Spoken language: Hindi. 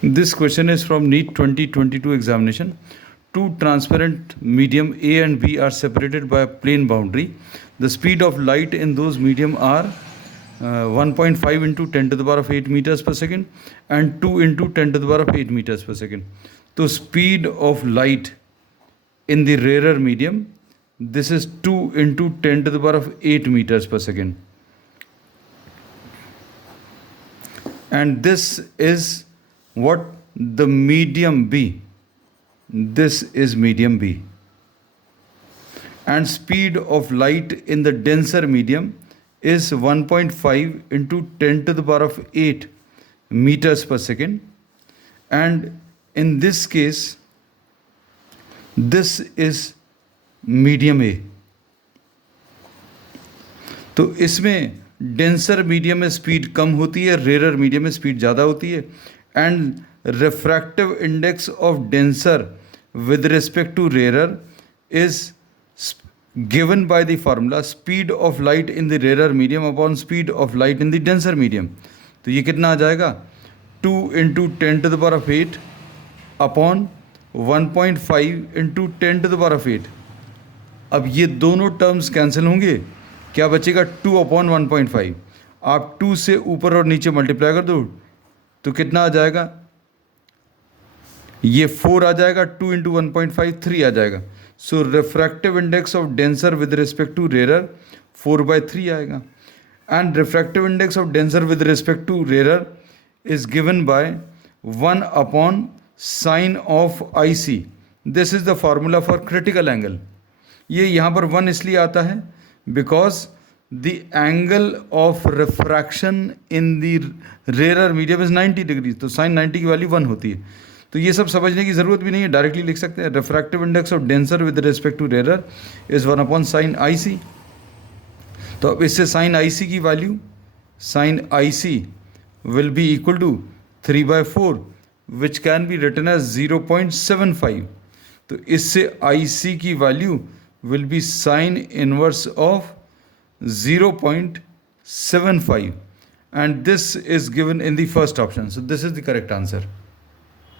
This question is from NEET 2022 examination. Two transparent medium A and B are separated by a plane boundary. The speed of light in those medium are 1.5 into 10 to the power of 8 meters per second and 2 into 10 to the power of 8 meters per second. So speed of light in the rarer medium, this is 2 into 10 to the power of 8 meters per second. And this is what the medium B. This is medium B. And speed of light in the denser medium is 1.5 into 10 to the power of 8 meters per second. And in this case, this is medium A. तो इसमें डेंसर मीडियम में स्पीड कम होती है, रेरर मीडियम में स्पीड ज़्यादा होती है. And refractive index of denser with respect to rarer is given by the formula speed of light in the rarer medium upon speed of light in the denser medium. तो ये कितना आ जाएगा? 2 into 10 to the power of 8 upon 1.5 into 10 to the power of 8. अब ये दोनों टर्म्स कैंसिल होंगे, क्या बचेगा? 2 अपॉन 1.5. आप 2 से ऊपर और नीचे मल्टीप्लाई कर दो तो कितना आ जाएगा? ये 4 आ जाएगा. 2 इंटू 1.5 3 आ जाएगा. So refractive index of denser with respect to rarer 4/3 आएगा. And refractive index of denser with respect to rarer is given by 1 upon sine of IC. This is the formula for critical angle. ये यहाँ पर 1 इसलिए आता है because the angle of refraction in the rarer medium is 90 degree. तो साइन 90 की वैल्यू 1 होती है. तो ये सब समझने की ज़रूरत भी नहीं है, डायरेक्टली लिख सकते हैं. Refractive index of denser with respect to rarer is 1 upon sine IC. तो अब इससे साइन IC की value, sine IC will be equal to 3/4 which can be written as 0.75. तो इससे IC की value will be sine inverse of 0.75 and this is given in the first option. So this is the correct answer.